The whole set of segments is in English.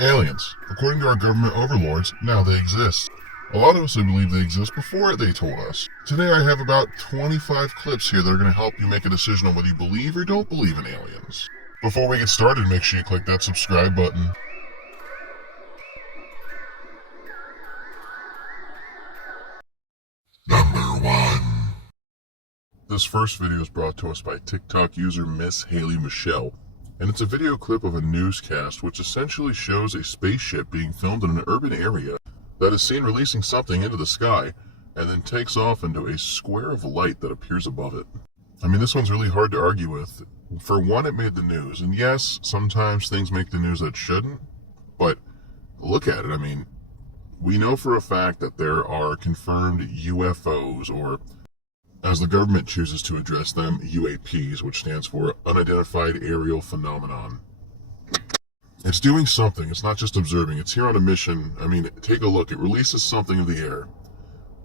Aliens. According to our government overlords, now they exist. A lot of us believe they exist before they told us. Today I have about 25 clips here that are going to help you make a decision on whether you believe or don't believe in aliens. Before we get started, make sure you click that subscribe button. Number 1. This first video is brought to us by TikTok user Miss Haley Michelle, and it's a video clip of a newscast which essentially shows a spaceship being filmed in an urban area that is seen releasing something into the sky and then takes off into a square of light that appears above it. I mean, this one's really hard to argue with. For one, it made the news, and yes, sometimes things make the news that shouldn't, but look at it. I mean, we know for a fact that there are confirmed UFOs, or as the government chooses to address them, UAPs, which stands for Unidentified Aerial Phenomenon. It's doing something. It's not just observing. It's here on a mission. I mean, take a look. It releases something in the air.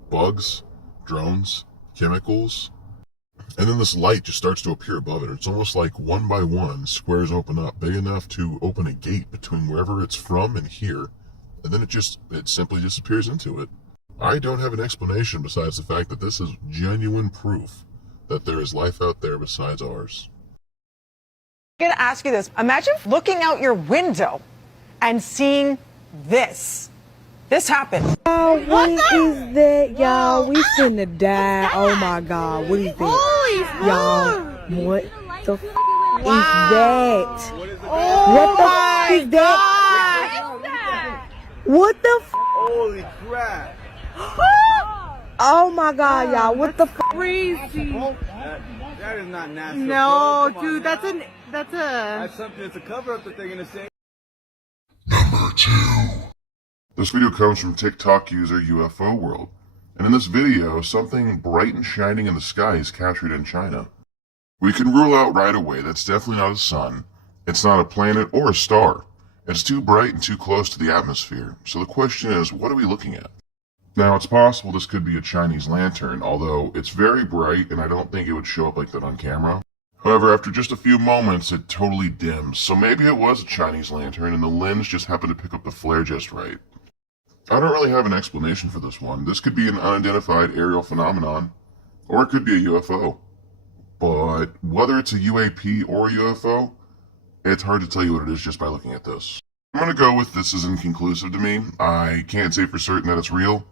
Bugs, drones, chemicals, and then this light just starts to appear above it. It's almost like one by one, squares open up, big enough to open a gate between wherever it's from and here, and then it simply disappears into it. I don't have an explanation besides the fact that this is genuine proof that there is life out there besides ours. I'm going to ask you this. Imagine looking out your window and seeing this. This happened. What is that, y'all? We finna die. Oh my God. What is that? Y'all, what the f is that? What the f is that? What the f? Holy crap. Oh my God, y'all. What the f? Crazy. That is not natural. No, bro. dude, that's man. That's something. It's a cover up that they're gonna say. Number 2. This video comes from TikTok user U.F.O World, and in this video, something bright and shining in the sky is captured in China. We can rule out right away that's definitely not a sun, it's not a planet or a star. It's too bright and too close to the atmosphere, so the question is, what are we looking at? Now, it's possible this could be a Chinese lantern, although it's very bright and I don't think it would show up like that on camera. However, after just a few moments, it totally dims, so maybe it was a Chinese lantern and the lens just happened to pick up the flare just right. I don't really have an explanation for this one. This could be an unidentified aerial phenomenon, or it could be a UFO. But whether it's a UAP or a UFO, it's hard to tell you what it is just by looking at this. I'm going to go with this is inconclusive to me. I can't say for certain that it's real.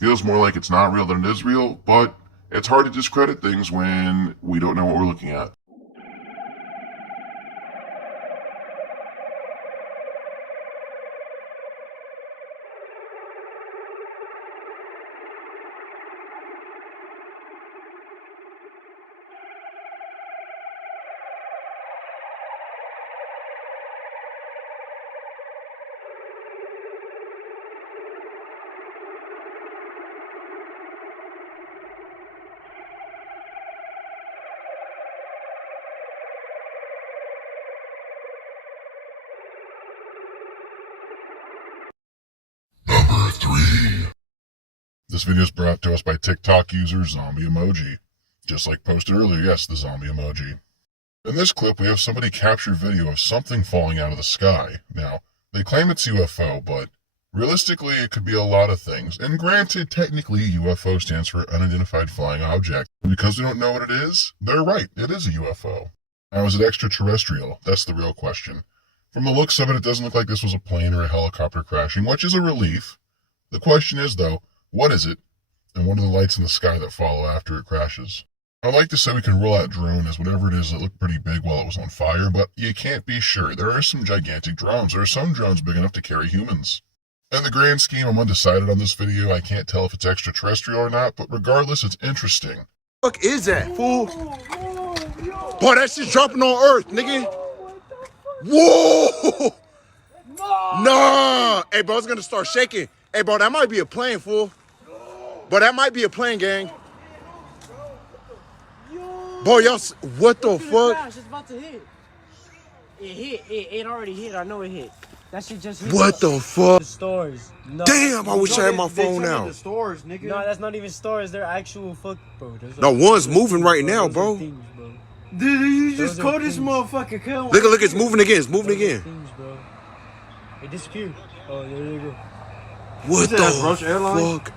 Feels more like it's not real than it is real, but it's hard to discredit things when we don't know what we're looking at. Number 3. This video is brought to us by TikTok user Zombie Emoji. Just like posted earlier, yes, the zombie emoji. In this clip, we have somebody capture video of something falling out of the sky. Now, they claim it's UFO, but realistically, it could be a lot of things. And granted, technically, UFO stands for Unidentified Flying Object. Because we don't know what it is, they're right, it is a UFO. Now, is it extraterrestrial? That's the real question. From the looks of it, it doesn't look like this was a plane or a helicopter crashing, which is a relief. The question is, though, what is it? And what are the lights in the sky that follow after it crashes? I'd like to say we can rule out drone as whatever it is that looked pretty big while it was on fire, but you can't be sure. There are some gigantic drones. There are some drones big enough to carry humans. In the grand scheme, I'm undecided on this video. I can't tell if it's extraterrestrial or not, but regardless, it's interesting. What the fuck is that, fool? Boy, that shit's dropping on Earth, nigga. Whoa! Nah! Hey, bro, it's gonna start shaking. Hey, bro, that might be a plane, fool. Bro, that might be a plane, gang. Boy, y'all, what the fuck? It's about to hit. It already hit. I know it hit. That shit just hit. What the fuck? The stores. No, Damn, I wish I had my phone now. The stores, nigga. No, that's not even stores. They're actual fuck, bro. No, one's moving right now, bro. Things, bro. Dude, you just Those are called this things. motherfucker. Look, it's moving again. It's moving again. Things, bro. It disappeared. Oh, there you go. What Is that Roche the Airlines? fuck?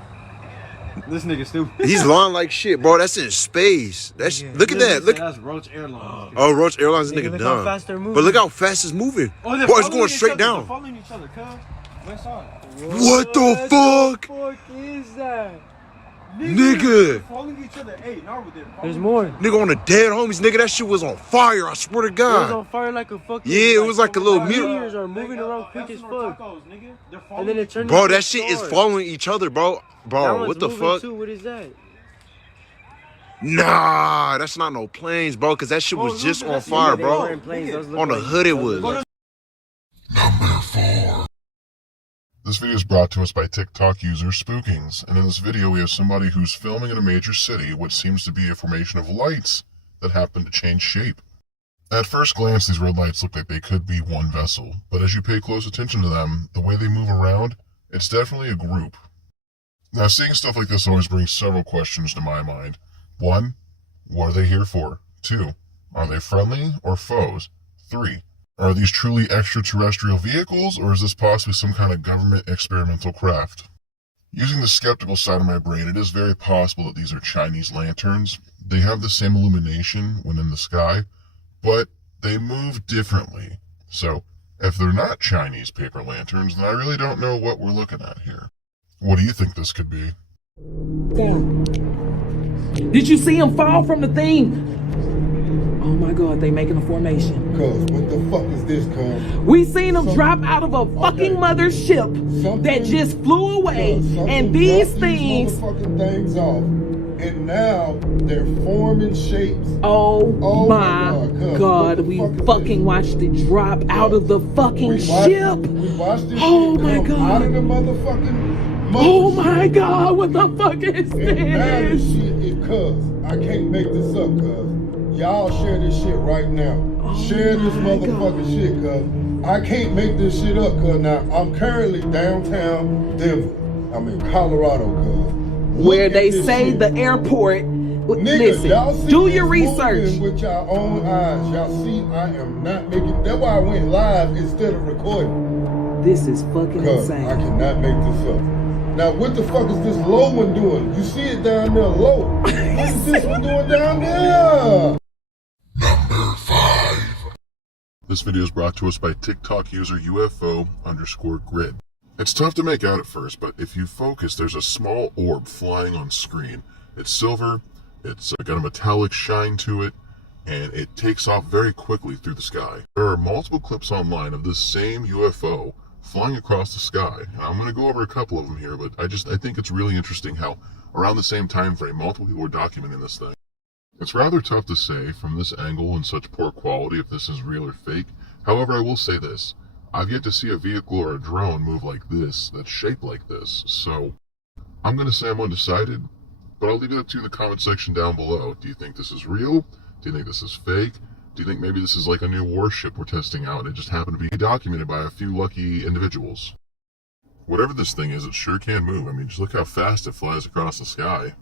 This nigga stupid. He's lying like shit, bro. That's in space. That's look at that. Look. That's Roche Airlines. Oh, Roach Airlines, Nigga, nigga look how dumb. fast they're moving. But look how fast it's moving. Oh, they're Bro, it's following going each straight other. They're down. following each other, cuz. West side. What the fuck? What the fuck is that? Nigga. They're following each other. Hey, Naruto, they're following There's more. Nigga on the dead homies, nigga. That shit was on fire. I swear to It was God. on fire like a fucking. Yeah, it was like a little mute. Meteors are moving around quick as fuck. And then it turned. Bro, into a that shit is star. following each other, bro. That Bro, one's what the moving fuck? Too. What is that? Nah, that's not no planes, bro. Cause that shit was just on fire, They bro. weren't planes. Those look On the like- hood, it those look was. like- Number 4. This video is brought to us by TikTok user Spookings, and in this video we have somebody who's filming in a major city what seems to be a formation of lights that happen to change shape. At first glance, these red lights look like they could be one vessel, but as you pay close attention to them, the way they move around, it's definitely a group. Now, seeing stuff like this always brings several questions to my mind. 1. What are they here for? 2. Are they friendly or foes? 3. Are these truly extraterrestrial vehicles, or is this possibly some kind of government experimental craft? Using the skeptical side of my brain, it is very possible that these are Chinese lanterns. They have the same illumination when in the sky, but they move differently. So, if they're not Chinese paper lanterns, then I really don't know what we're looking at here. What do you think this could be? Did you see him fall from the thing? Oh my God, they making a formation. Cuz, what the fuck is this, cuz? We seen him drop out of a fucking mothership that just flew away, and these things. Motherfucking things off, and now they're forming shapes. Oh my cuz, God, what we the fuck is fucking this? watched it drop out of the fucking We watched- ship. We watched this Oh shit my come God. out of the motherfucking Oh mothership. my God, what the fuck is And now this this? shit is cuz. I can't make this up, cuz. Y'all share this shit right now. Share this motherfucking shit, cuz. I can't make this shit up, cuz. Now, I'm currently downtown Denver. I'm in Colorado, cuz. Where Look they at this say shit. the airport. Nigga, y'all Listen, see do this your moving research. with your own eyes. Y'all see, I am not making. That's why I went live instead of recording. This is fucking Cuz I insane. cannot make this up. Now, what the fuck is this low one doing? You see it down there low. What is this one doing down there? Number 5. This video is brought to us by TikTok user U.F.O_grid. It's tough to make out at first, but if you focus, there's a small orb flying on screen. It's silver, it's got a metallic shine to it, and it takes off very quickly through the sky. There are multiple clips online of this same UFO flying across the sky. I'm going to go over a couple of them here, but I think it's really interesting how around the same time frame, multiple people were documenting this thing. It's rather tough to say from this angle and such poor quality if this is real or fake. However, I will say this. I've yet to see a vehicle or a drone move like this, that's shaped like this. So, I'm going to say I'm undecided, but I'll leave it up to you in the comment section down below. Do you think this is real? Do you think this is fake? Do you think maybe this is like a new warship we're testing out and it just happened to be documented by a few lucky individuals? Whatever this thing is, it sure can move. I mean, just look how fast it flies across the sky.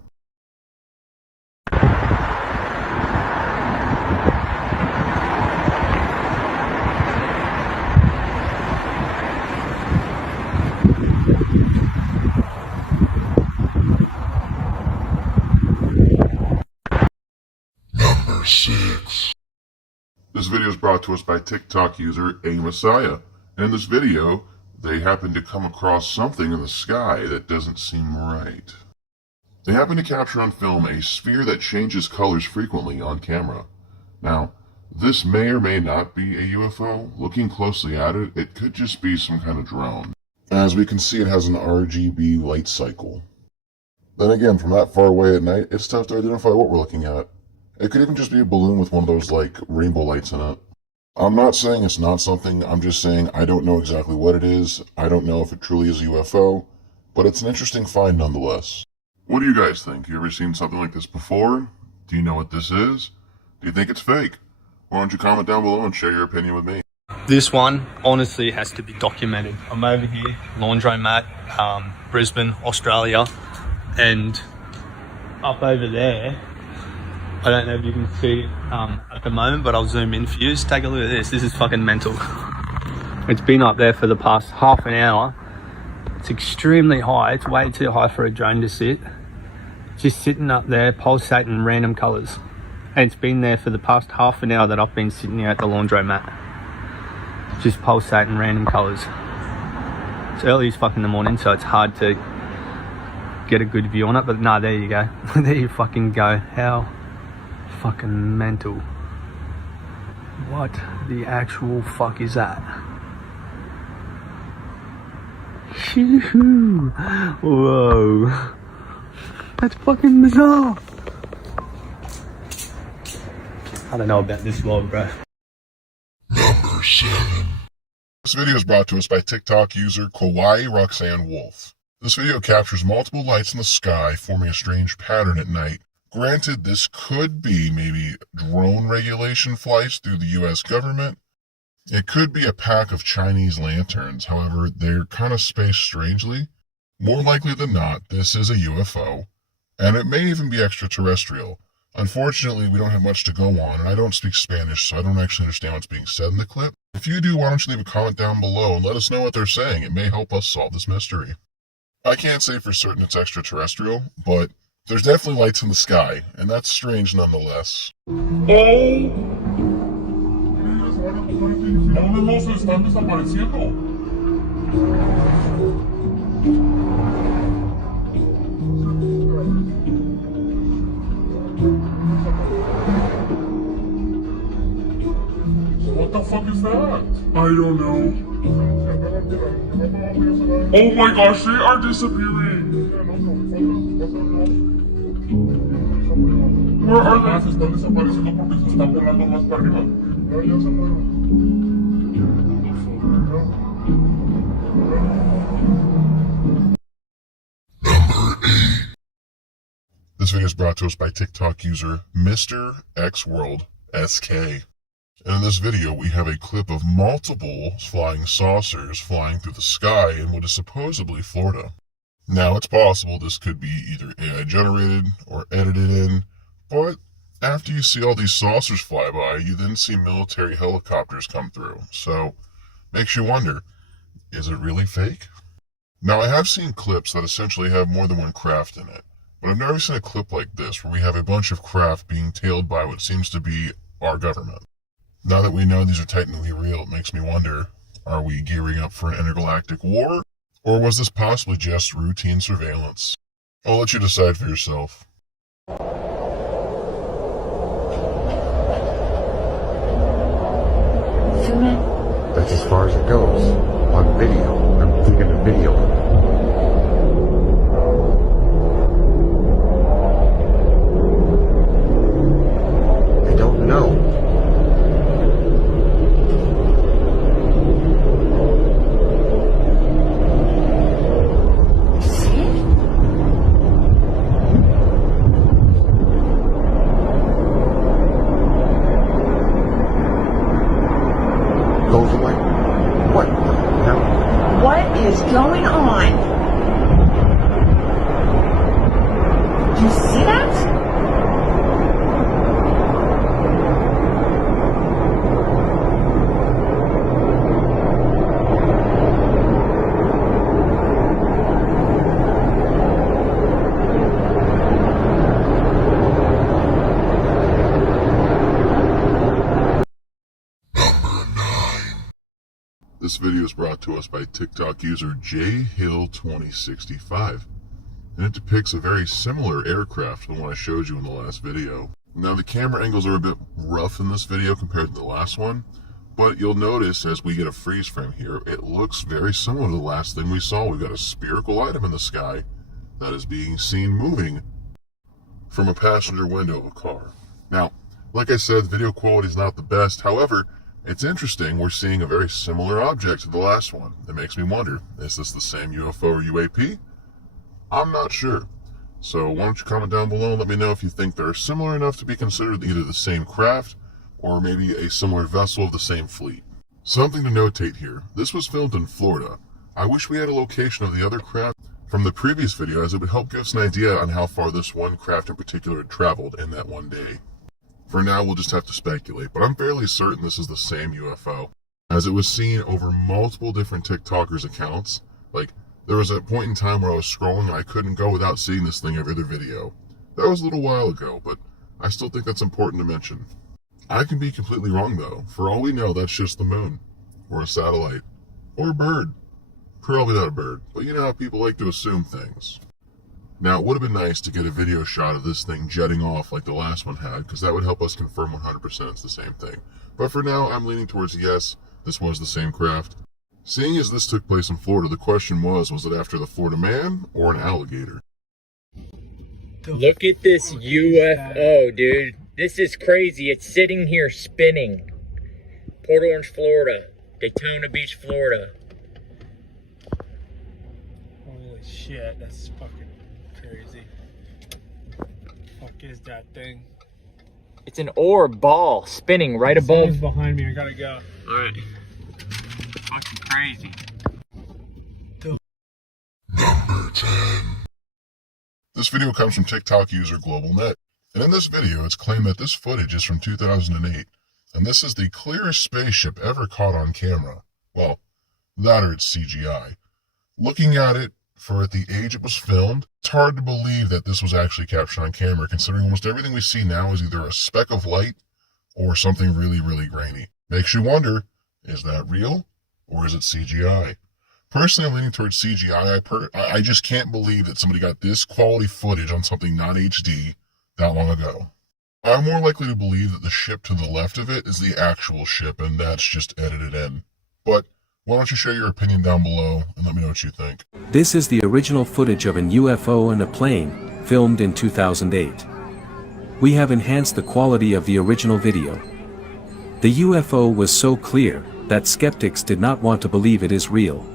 Number 6. This video is brought to us by TikTok user A Messiah. And in this video, they happen to come across something in the sky that doesn't seem right. They happen to capture on film a sphere that changes colors frequently on camera. Now, this may or may not be a UFO. Looking closely at it, it could just be some kind of drone. As we can see, it has an RGB light cycle. Then again, from that far away at night, it's tough to identify what we're looking at. It could even just be a balloon with one of those, like, rainbow lights in it. I'm not saying it's not something, I'm just saying I don't know exactly what it is. I don't know if it truly is a UFO, but it's an interesting find nonetheless. What do you guys think? You ever seen something like this before? Do you know what this is? Do you think it's fake? Why don't you comment down below and share your opinion with me? This one honestly has to be documented. I'm over here, laundromat, Brisbane, Australia, and up over there, I don't know if you can see it at the moment, but I'll zoom in for you. Just take a look at this. This is fucking mental. It's been up there for the past half an hour. It's extremely high. It's way too high for a drone to sit. Just sitting up there, pulsating random colours. And it's been there for the past half an hour that I've been sitting here at the laundromat. Just pulsating random colours. It's early as fuck in the morning, so it's hard to get a good view on it. But nah, there you go. There you fucking go. How fucking mental. What the actual fuck is that? Whoa. That's fucking bizarre. I don't know about this vlog, bro. Number 7. This video is brought to us by TikTok user Kawaii Roxanne Wolf. This video captures multiple lights in the sky forming a strange pattern at night. Granted, this could be maybe drone regulation flights through the US government. It could be a pack of Chinese lanterns, however, they're kind of spaced strangely. More likely than not, this is a UFO, and it may even be extraterrestrial. Unfortunately, we don't have much to go on, and I don't speak Spanish, so I don't actually understand what's being said in the clip. If you do, why don't you leave a comment down below and let us know what they're saying. It may help us solve this mystery. I can't say for certain it's extraterrestrial, but there's definitely lights in the sky, and that's strange nonetheless. No se están desapareciendo. What the fuck is that? I don't know. Oh my gosh, they are disappearing. Where are they? Se están desapareciendo porque se están volando más para arriba. Number 8. This video is brought to us by TikTok user Mr. X World SK. And in this video, we have a clip of multiple flying saucers flying through the sky in what is supposedly Florida. Now, it's possible this could be either AI generated or edited in, but after you see all these saucers fly by, you then see military helicopters come through. So, makes you wonder, is it really fake? Now, I have seen clips that essentially have more than one craft in it, but I've never seen a clip like this where we have a bunch of craft being tailed by what seems to be our government. Now that we know these are technically real, it makes me wonder, are we gearing up for an intergalactic war? Or was this possibly just routine surveillance? I'll let you decide for yourself. That's as far as it goes. On video. I'm taking a video. I don't know. Goes away. What the hell? What is going on? Do you see that? This video is brought to us by TikTok user JHill2065, and it depicts a very similar aircraft to the one I showed you in the last video. Now, the camera angles are a bit rough in this video compared to the last one, but you'll notice as we get a freeze frame here, it looks very similar to the last thing we saw. We've got a spherical item in the sky that is being seen moving from a passenger window of a car. Now, like I said, the video quality is not the best. However, it's interesting, we're seeing a very similar object to the last one. It makes me wonder, is this the same UFO or UAP? I'm not sure. So why don't you comment down below and let me know if you think they're similar enough to be considered either the same craft or maybe a similar vessel of the same fleet. Something to notate here, this was filmed in Florida. I wish we had a location of the other craft from the previous video, as it would help give us an idea on how far this one craft in particular had traveled in that one day. For now, we'll just have to speculate, but I'm fairly certain this is the same UFO. as it was seen over multiple different TikTokers' accounts. Like, there was a point in time where I was scrolling and I couldn't go without seeing this thing every other video. That was a little while ago, but I still think that's important to mention. I can be completely wrong though. For all we know, that's just the moon, or a satellite, or a bird. Probably not a bird, but you know how people like to assume things. Now, it would have been nice to get a video shot of this thing jetting off like the last one had, because that would help us confirm 100% it's the same thing. But for now, I'm leaning towards yes, this was the same craft. Seeing as this took place in Florida, the question was it after the Florida man or an alligator? Look at this UFO, dude. This is crazy. It's sitting here spinning. Port Orange, Florida. Daytona Beach, Florida. Holy shit, that's fucking crazy. Fuck is that thing? It's an orb ball spinning right above. Someone's behind me. I gotta go. Alright. Fucking crazy. Number 10. This video comes from TikTok user GlobalNet. And in this video, it's claimed that this footage is from 2008. And this is the clearest spaceship ever caught on camera. Well, that or it's CGI. Looking at it, for at the age it was filmed, it's hard to believe that this was actually captured on camera, considering almost everything we see now is either a speck of light or something really, really grainy. Makes you wonder, is that real or is it CGI? Personally, I'm leaning towards CGI. I just can't believe that somebody got this quality footage on something not HD that long ago. I'm more likely to believe that the ship to the left of it is the actual ship and that's just edited in. But why don't you share your opinion down below and let me know what you think. This is the original footage of an UFO and a plane, filmed in 2008. We have enhanced the quality of the original video. The UFO was so clear that skeptics did not want to believe it is real.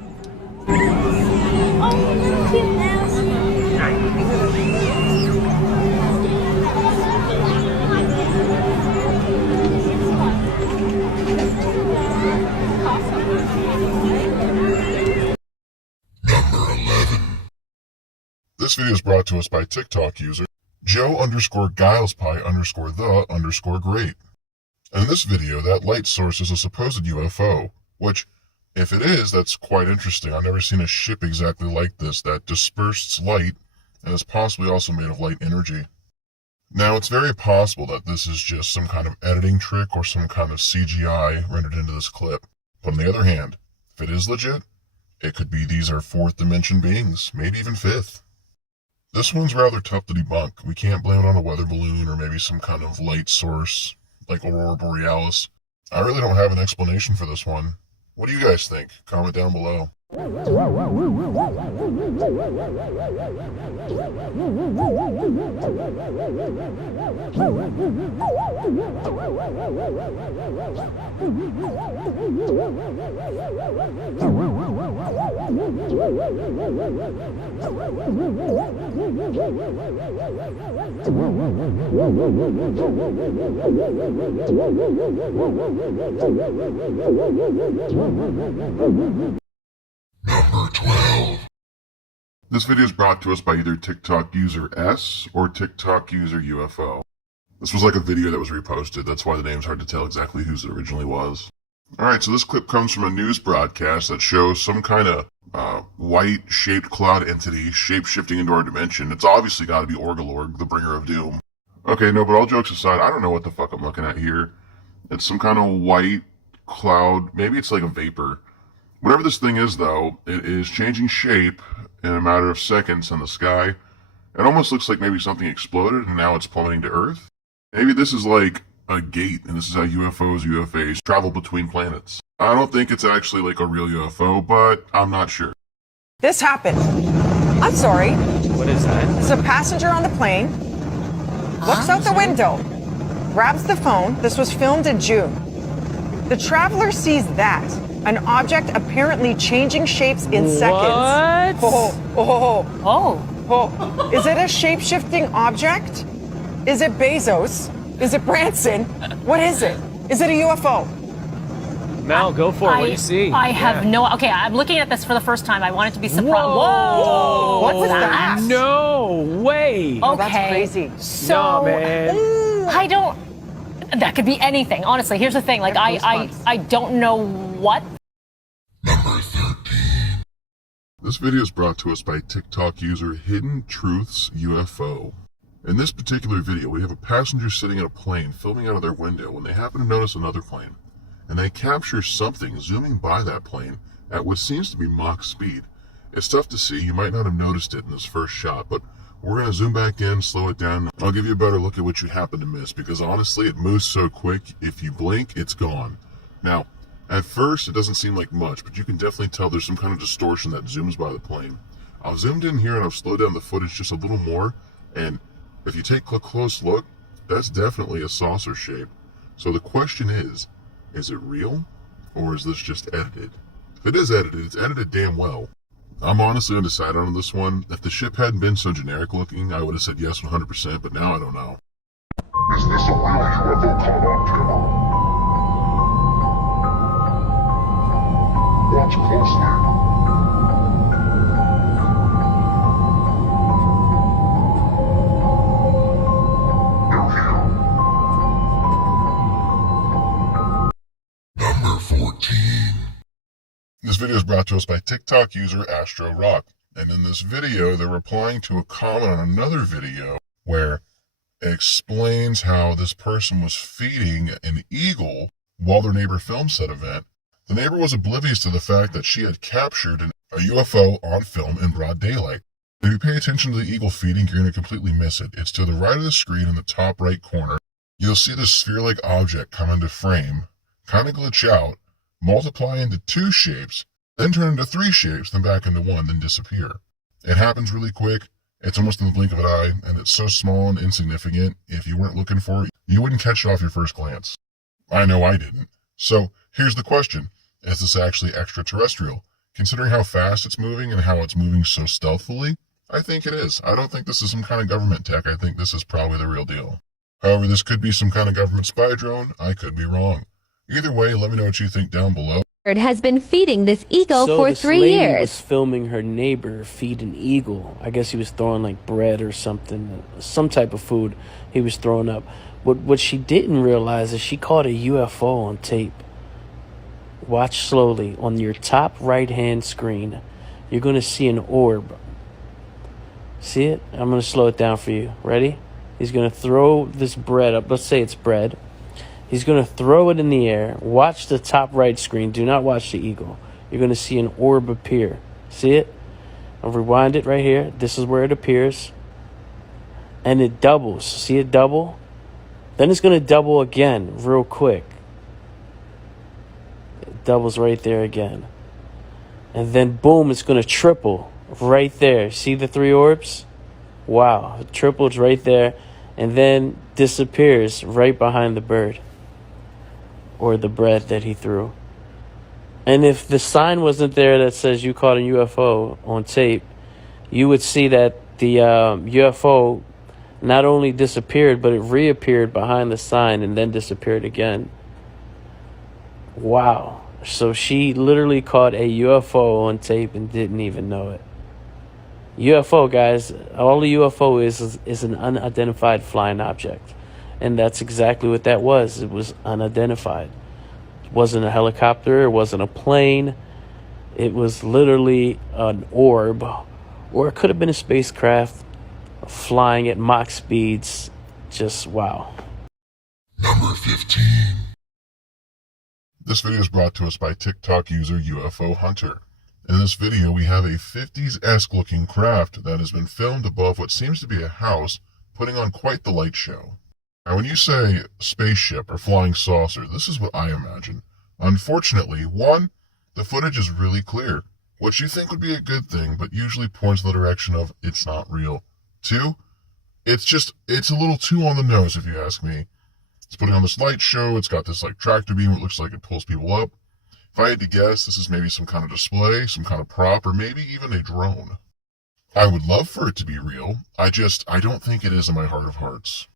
This video is brought to us by TikTok user Joe_GilesPie_the_great. And in this video, that light source is a supposed UFO, which, if it is, that's quite interesting. I've never seen a ship exactly like this that disperses light and is possibly also made of light energy. Now, it's very possible that this is just some kind of editing trick or some kind of CGI rendered into this clip. But on the other hand, if it is legit, it could be these are fourth dimension beings, maybe even fifth. This one's rather tough to debunk. We can't blame it on a weather balloon or maybe some kind of light source like Aurora Borealis. I really don't have an explanation for this one. What do you guys think? Comment down below. Number 12. This video is brought to us by either TikTok user S or TikTok user U.F.O. This was like a video that was reposted. That's why the name's hard to tell exactly whose it originally was. Alright, so this clip comes from a news broadcast that shows some kind of white-shaped cloud entity shape-shifting into our dimension. It's obviously got to be Orgalorg, the bringer of doom. Okay, no, but all jokes aside, I don't know what the fuck I'm looking at here. It's some kind of white cloud. Maybe it's like a vapor. Whatever this thing is, though, it is changing shape in a matter of seconds in the sky. It almost looks like maybe something exploded and now it's plummeting to Earth. Maybe this is like a gate, and this is how UFOs, UFAs travel between planets. I don't think it's actually like a real UFO, but I'm not sure. This happened. I'm sorry. What is that? There's a passenger on the plane, looks out the window, grabs the phone. This was filmed in June. The traveler sees that, an object apparently changing shapes in seconds. Oh. Is it a shape-shifting object? Is it Bezos? Is it Branson? What is it? Is it a UFO? Mel, go for it. What do you see? I have no. Okay, I'm looking at this for the first time. I want it to be surprised. Whoa! What's that? No way. Oh, that's crazy. So no, man. I don't. That could be anything. Honestly, here's the thing. Like, I don't know what. This video is brought to us by TikTok user Hidden Truths UFO. In this particular video, we have a passenger sitting in a plane filming out of their window when they happen to notice another plane. And they capture something zooming by that plane at what seems to be Mach speed. It's tough to see. You might not have noticed it in this first shot, but we're going to zoom back in, slow it down. I'll give you a better look at what you happen to miss, because honestly, it moves so quick, if you blink, it's gone. Now, at first, it doesn't seem like much, but you can definitely tell there's some kind of distortion that zooms by the plane. I've zoomed in here and I've slowed down the footage just a little more, and if you take a close look, that's definitely a saucer shape. So the question is it real, or is this just edited? If it is edited, it's edited damn well. I'm honestly undecided on this one. If the ship hadn't been so generic looking, I would have said yes 100%, but now I don't know. Is this a real UFO caught on camera? Watch closely. Number 14. This video is brought to us by TikTok user Astro Rock. And in this video, they're replying to a comment on another video where it explains how this person was feeding an eagle while their neighbor filmed said event. The neighbor was oblivious to the fact that she had captured a UFO on film in broad daylight. If you pay attention to the eagle feeding, you're going to completely miss it. It's to the right of the screen in the top right corner. You'll see this sphere-like object come into frame, kind of glitch out, multiply into 2 shapes, then turn into 3 shapes, then back into 1, then disappear. It happens really quick. It's almost in the blink of an eye, and it's so small and insignificant, if you weren't looking for it, you wouldn't catch it off your first glance. I know I didn't. So, here's the question. Is this actually extraterrestrial? Considering how fast it's moving and how it's moving so stealthily, I think it is. I don't think this is some kind of government tech. I think this is probably the real deal. However, this could be some kind of government spy drone. I could be wrong. Either way, let me know what you think down below. Has been feeding this eagle for 3 lady years. was filming her neighbor feed an eagle. I guess he was throwing like bread or something, some type of food he was throwing up. What she didn't realize is she caught a UFO on tape. Watch slowly. On your top right hand screen, you're going to see an orb. See it? I'm going to slow it down for you. Ready? He's going to throw this bread up. Let's say it's bread. He's going to throw it in the air. Watch the top right screen. Do not watch the eagle. You're going to see an orb appear. See it? I'll rewind it right here. This is where it appears. And it doubles. See it double? Then it's going to double again real quick. It doubles right there again. And then boom, it's going to triple right there. See the 3 orbs? Wow. It triples right there. And then disappears right behind the bird. Or the bread that he threw. And if the sign wasn't there that says you caught a UFO on tape, you would see that the UFO not only disappeared, but it reappeared behind the sign and then disappeared again. Wow. So she literally caught a UFO on tape and didn't even know it. UFO, guys, all a UFO is an unidentified flying object. And that's exactly what that was. It was unidentified. It wasn't a helicopter. It wasn't a plane. It was literally an orb. Or it could have been a spacecraft flying at Mach speeds. Just wow. Number 15. This video is brought to us by TikTok user U.F.O. Hunter. In this video, we have a 50s-esque looking craft that has been filmed above what seems to be a house, putting on quite the light show. Now, when you say spaceship or flying saucer, this is what I imagine. Unfortunately, 1, the footage is really clear, which you think would be a good thing, but usually points in the direction of it's not real. 2, it's a little too on the nose, if you ask me. It's putting on this light show, it's got this like tractor beam, it looks like it pulls people up. If I had to guess, this is maybe some kind of display, some kind of prop, or maybe even a drone. I would love for it to be real. I don't think it is in my heart of hearts.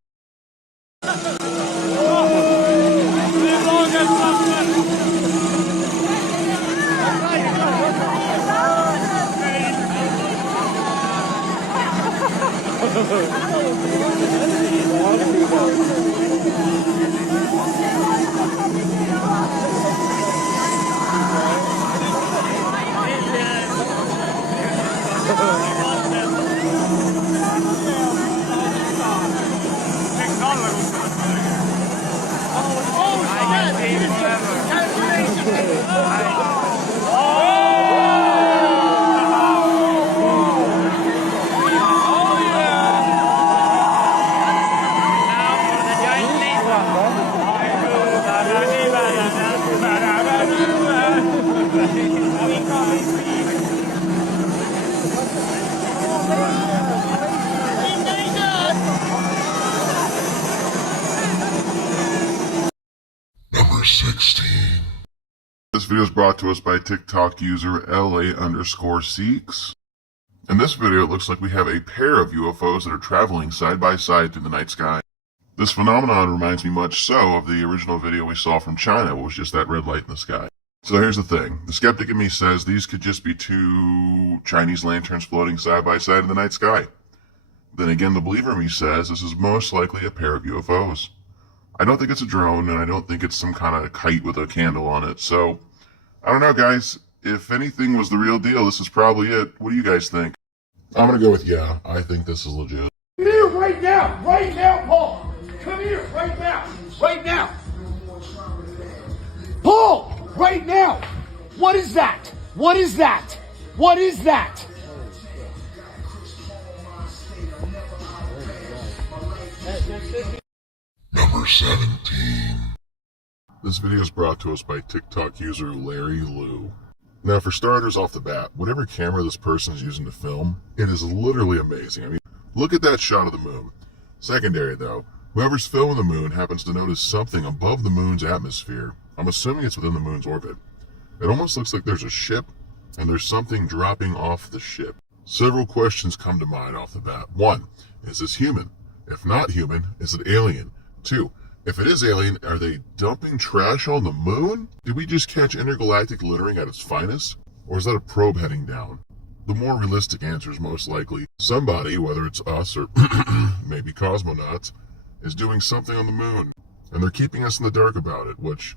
Number 16. This video is brought to us by TikTok user LA_Seeks. In this video, it looks like we have a pair of UFOs that are traveling side by side through the night sky. This phenomenon reminds me much so of the original video we saw from China, which was just that red light in the sky. So here's the thing. The skeptic in me says these could just be two Chinese lanterns floating side by side in the night sky. Then again, the believer in me says this is most likely a pair of UFOs. I don't think it's a drone, and I don't think it's some kind of kite with a candle on it. So, I don't know, guys. If anything was the real deal, this is probably it. What do you guys think? I'm gonna go with yeah. I think this is legit. Come here right now, Paul. Come here right now. Paul, right now. What is that? What is that? What is that? Number 17. This video is brought to us by TikTok user Larry Lou. Now, for starters off the bat, whatever camera this person is using to film, it is literally amazing. I mean, look at that shot of the moon. Secondary, though, whoever's filming the moon happens to notice something above the moon's atmosphere. I'm assuming it's within the moon's orbit. It almost looks like there's a ship, and there's something dropping off the ship. Several questions come to mind off the bat. 1, is this human? If not human, is it alien? 2, if it is alien, are they dumping trash on the moon? Did we just catch intergalactic littering at its finest? Or is that a probe heading down? The more realistic answer is most likely somebody, whether it's us or maybe cosmonauts, is doing something on the moon. And they're keeping us in the dark about it, which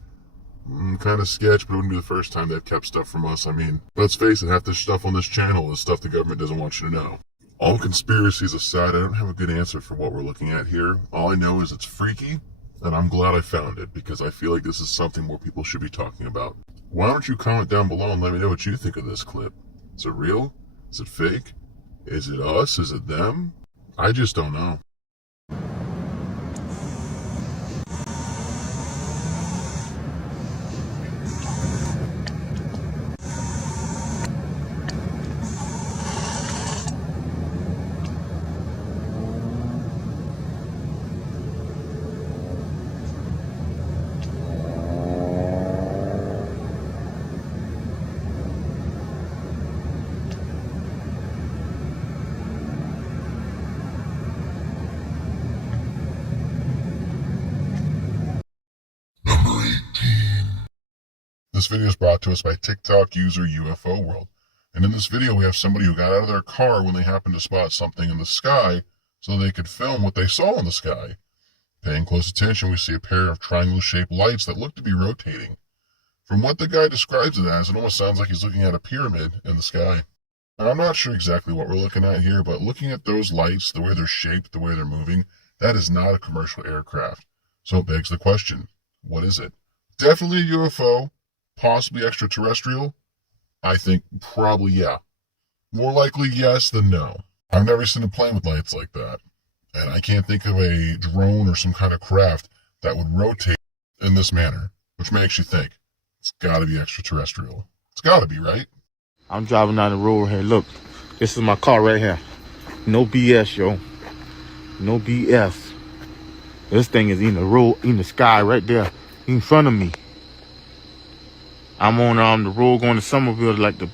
kind of sketch, but it wouldn't be the first time they've kept stuff from us. I mean, let's face it, half the stuff on this channel is stuff the government doesn't want you to know. All conspiracies aside, I don't have a good answer for what we're looking at here. All I know is it's freaky, and I'm glad I found it, because I feel like this is something more people should be talking about. Why don't you comment down below and let me know what you think of this clip? Is it real? Is it fake? Is it us? Is it them? I just don't know. This video is brought to us by TikTok user U.F.O World. And in this video, we have somebody who got out of their car when they happened to spot something in the sky so they could film what they saw in the sky. Paying close attention, we see a pair of triangle-shaped lights that look to be rotating. From what the guy describes it as, it almost sounds like he's looking at a pyramid in the sky. Now, I'm not sure exactly what we're looking at here, but looking at those lights, the way they're shaped, the way they're moving, that is not a commercial aircraft. So it begs the question, what is it? Definitely a UFO. Possibly extraterrestrial? I think probably yeah. More likely yes than no. I've never seen a plane with lights like that. And I can't think of a drone or some kind of craft that would rotate in this manner. Which makes you think, it's gotta be extraterrestrial. It's gotta be, right? I'm driving down the road here. Look, this is my car right here. No BS, yo. No BS. This thing is in the road, in the sky right there, in front of me. I'm on the road going to Somerville like the...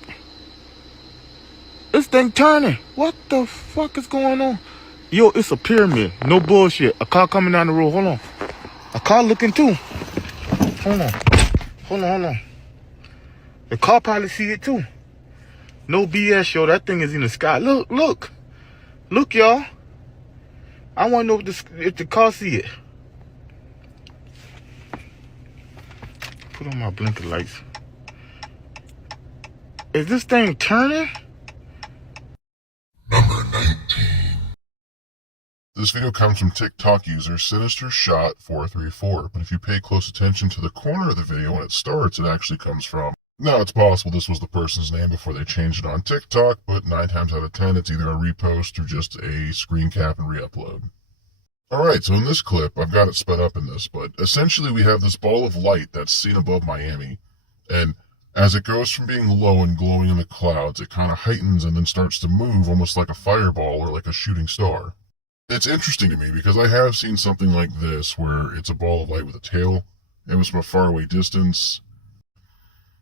This thing turning. What the fuck is going on? Yo, it's a pyramid. No bullshit. A car coming down the road. Hold on. A car looking too. Hold on. The car probably see it too. No BS, yo. That thing is in the sky. Look. Look, y'all. I want to know if the car see it. Put on my blinker lights. Is this thing turning? Number 19. This video comes from TikTok user Sinister Shot 434, but if you pay close attention to the corner of the video when it starts, it actually comes from... Now, it's possible this was the person's name before they changed it on TikTok, but 9 times out of 10, it's either a repost or just a screen cap and re-upload. Alright, so in this clip, I've got it sped up in this, but essentially we have this ball of light that's seen above Miami, and As it goes from being low and glowing in the clouds, it kind of heightens and then starts to move almost like a fireball or like a shooting star. It's interesting to me because I have seen something like this where it's a ball of light with a tail. It was from a faraway distance.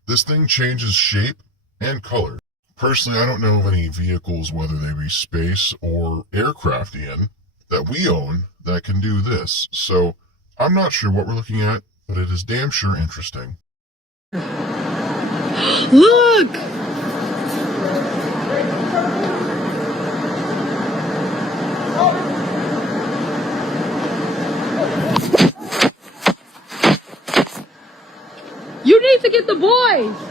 This thing changes shape and color. Personally, I don't know of any vehicles, whether they be space or aircraft even, that we own that can do this. So I'm not sure what we're looking at, but it is damn sure interesting. Look! You need to get the boys!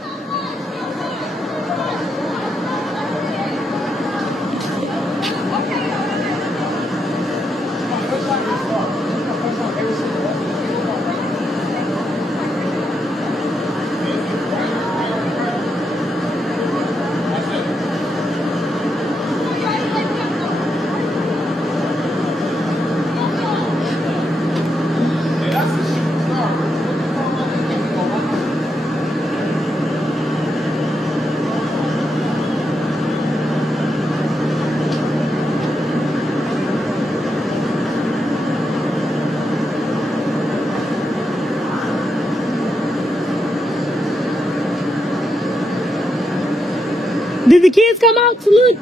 Did the kids come out to look?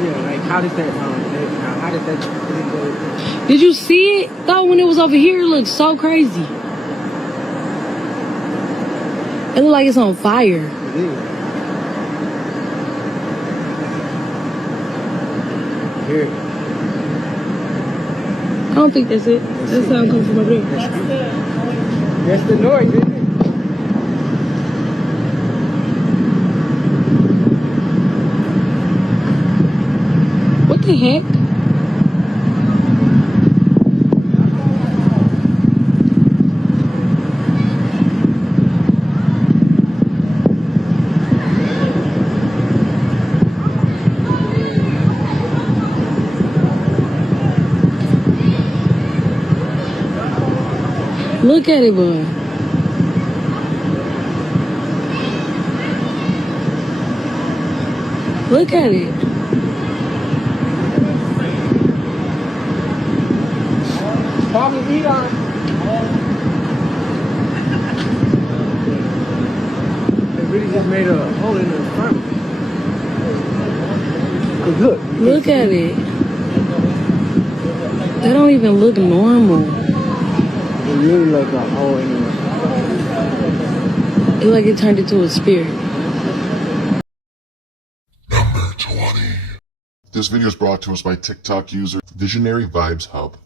Yeah, like how did that Did you see it though when it was over here? It looked so crazy. It looked like it's on fire. It is. Here. I don't think that's it. That sound comes from over there. That's the noise, isn't it? What the heck? Look at it, boy. Look at it. Probably eat on. They really just made a hole in the front. Cause Look at it. That don't even look normal. It really looks like a hole in the. It's like it turned into a spirit. This video is brought to us by TikTok user Visionary Vibes Hub.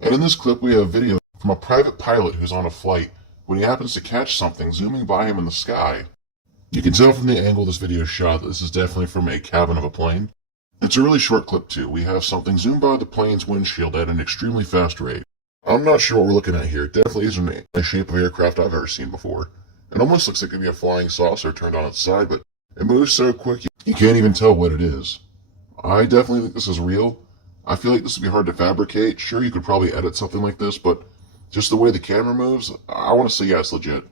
And in this clip we have video from a private pilot who's on a flight when he happens to catch something zooming by him in the sky. You can tell from the angle this video is shot that this is definitely from a cabin of a plane. It's a really short clip too. We have something zoom by the plane's windshield at an extremely fast rate. I'm not sure what we're looking at here. It definitely isn't a shape of aircraft I've ever seen before. It almost looks like it could be a flying saucer turned on its side, but it moves so quick you can't even tell what it is. I definitely think this is real. I feel like this would be hard to fabricate. Sure, you could probably edit something like this, but just the way the camera moves, I want to say yeah, it's legit.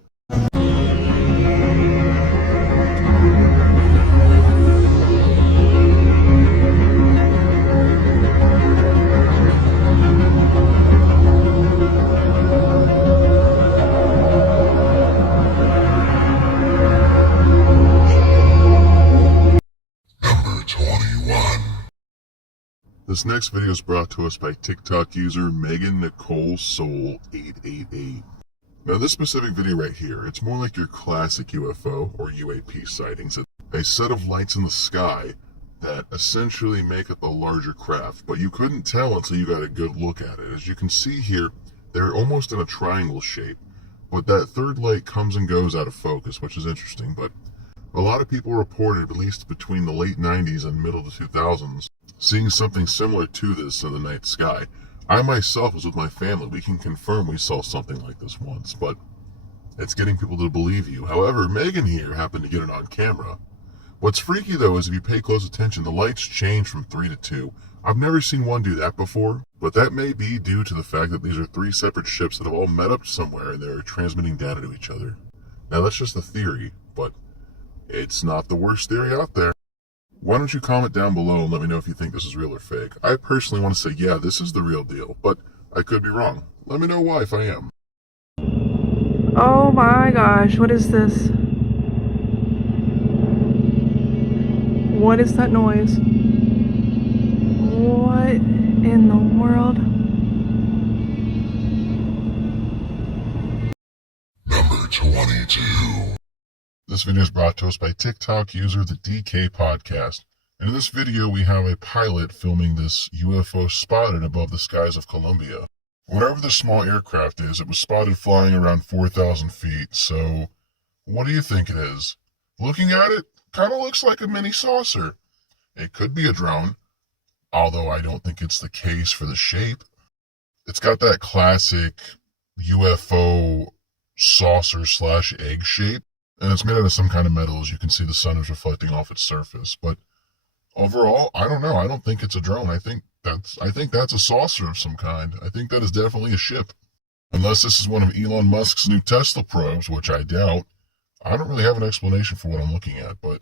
This next video is brought to us by TikTok user Megan Nicole Soul 888. Now this specific video right here, it's more like your classic UFO or UAP sightings. It's a set of lights in the sky that essentially make up a larger craft, but you couldn't tell until you got a good look at it. As you can see here, they're almost in a triangle shape, but that third light comes and goes out of focus, which is interesting, but a lot of people reported, at least between the late 90s and middle of the 2000s, seeing something similar to this in the night sky. I myself was with my family. We can confirm we saw something like this once, but it's getting people to believe you. However, Megan here happened to get it on camera. What's freaky though is if you pay close attention, the lights change from 3 to 2. I've never seen one do that before, but that may be due to the fact that these are 3 separate ships that have all met up somewhere and they're transmitting data to each other. Now that's just a theory, but it's not the worst theory out there. Why don't you comment down below and let me know if you think this is real or fake. I personally want to say, yeah, this is the real deal, but I could be wrong. Let me know why if I am. Oh my gosh, what is this? What is that noise? What in the world? Number 22. This video is brought to us by TikTok user the DK Podcast. And in this video, we have a pilot filming this UFO spotted above the skies of Colombia. Whatever this small aircraft is, it was spotted flying around 4,000 feet. So, what do you think it is? Looking at it, kind of looks like a mini saucer. It could be a drone, although I don't think it's the case for the shape. It's got that classic UFO saucer/egg shape, and it's made out of some kind of metal. As you can see, the sun is reflecting off its surface. But overall, I don't know. I don't think it's a drone. I think that's a saucer of some kind. I think that is definitely a ship. Unless this is one of Elon Musk's new Tesla probes, which I doubt. I don't really have an explanation for what I'm looking at, but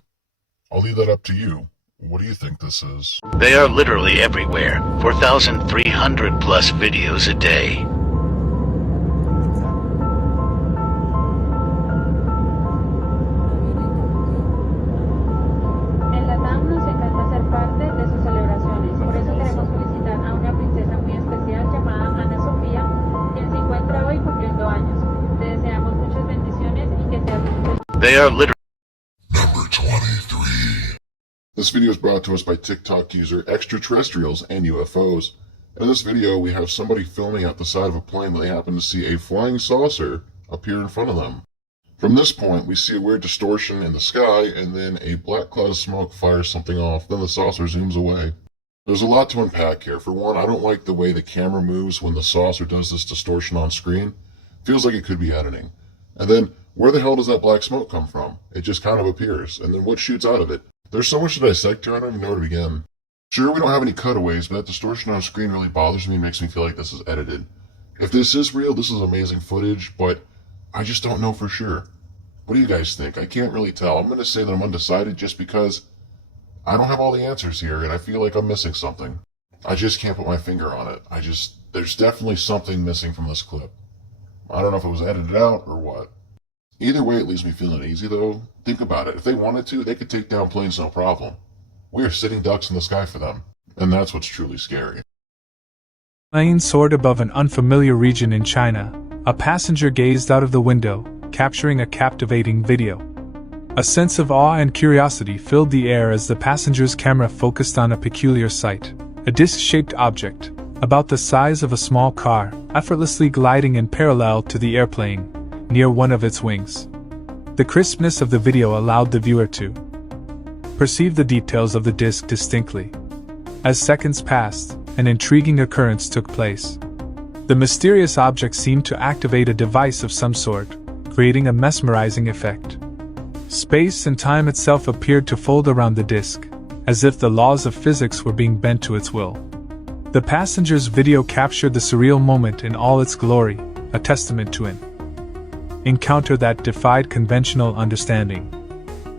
I'll leave that up to you. What do you think this is? They are literally everywhere. 4,300 plus videos a day. En la TAM nos encanta ser parte de sus celebraciones. Por eso queremos felicitar a una princesa muy especial llamada Ana Sofía, quien se encuentra hoy cumpliendo años. Te deseamos muchas bendiciones y que seas muy feliz. They are literally... Number 23. This video is brought to us by TikTok user Extraterrestrials and UFOs. In this video, we have somebody filming at the side of a plane that they happen to see a flying saucer appear in front of them. From this point, we see a weird distortion in the sky, and then a black cloud of smoke fires something off, then the saucer zooms away. There's a lot to unpack here. For one, I don't like the way the camera moves when the saucer does this distortion on screen. Feels like it could be editing. And then, where the hell does that black smoke come from? It just kind of appears, and then what shoots out of it? There's so much to dissect here, I don't even know where to begin. Sure, we don't have any cutaways, but that distortion on screen really bothers me and makes me feel like this is edited. If this is real, this is amazing footage, but I just don't know for sure. What do you guys think? I can't really tell. I'm going to say that I'm undecided just because I don't have all the answers here, and I feel like I'm missing something. I just can't put my finger on it. There's definitely something missing from this clip. I don't know if it was edited out or what. Either way, it leaves me feeling uneasy, though. Think about it. If they wanted to, they could take down planes no problem. We are sitting ducks in the sky for them. And that's what's truly scary. Plane soared above an unfamiliar region in China. A passenger gazed out of the window, capturing a captivating video. A sense of awe and curiosity filled the air as the passenger's camera focused on a peculiar sight. A disc-shaped object, about the size of a small car, effortlessly gliding in parallel to the airplane, near one of its wings. The crispness of the video allowed the viewer to perceive the details of the disc distinctly. As seconds passed, an intriguing occurrence took place. The mysterious object seemed to activate a device of some sort, creating a mesmerizing effect. Space and time itself appeared to fold around the disc, as if the laws of physics were being bent to its will. The passenger's video captured the surreal moment in all its glory, a testament to an encounter that defied conventional understanding.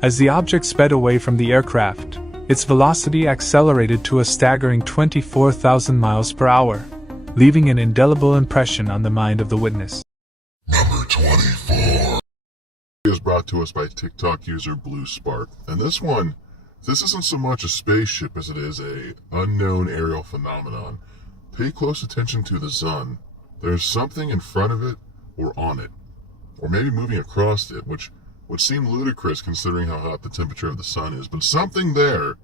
As the object sped away from the aircraft, its velocity accelerated to a staggering 24,000 miles per hour, leaving an indelible impression on the mind of the witness. Number 24. Is brought to us by TikTok user Blue Spark. And this isn't so much a spaceship as it is a unknown aerial phenomenon. Pay close attention to the sun. There's something in front of it or on it, or maybe moving across it, which would seem ludicrous considering how hot the temperature of the sun is, but something there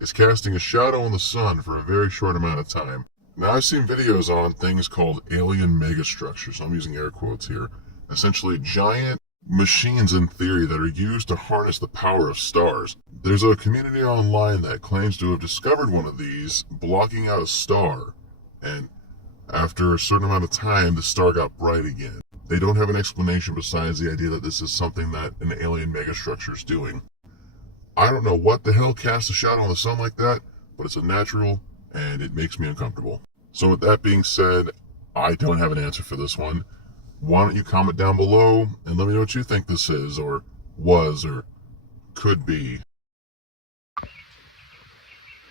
is casting a shadow on the sun for a very short amount of time. Now, I've seen videos on things called alien megastructures. I'm using air quotes here. Essentially giant machines in theory that are used to harness the power of stars. There's a community online that claims to have discovered one of these blocking out a star, and after a certain amount of time the star got bright again. They don't have an explanation besides the idea that this is something that an alien megastructure is doing. I don't know what the hell casts a shadow on the sun like that, but it's unnatural and it makes me uncomfortable. So with that being said, I don't have an answer for this one. Why don't you comment down below and let me know what you think this is, or was, or could be.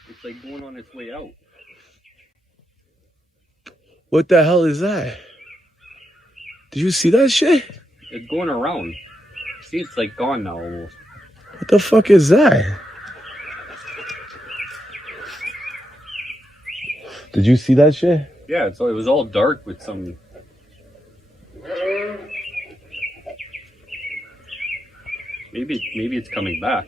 It's like going on its way out. What the hell is that? Did you see that shit? It's going around. See, it's like gone now almost. What the fuck is that? Did you see that shit? Yeah, so it was all dark with some... Maybe it's coming back.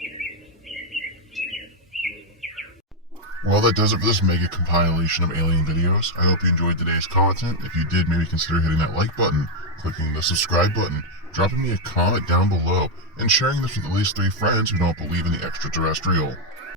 Well, that does it for this mega compilation of alien videos. I hope you enjoyed today's content. If you did, maybe consider hitting that like button, clicking the subscribe button, dropping me a comment down below, and sharing this with at least 3 friends who don't believe in the extraterrestrial.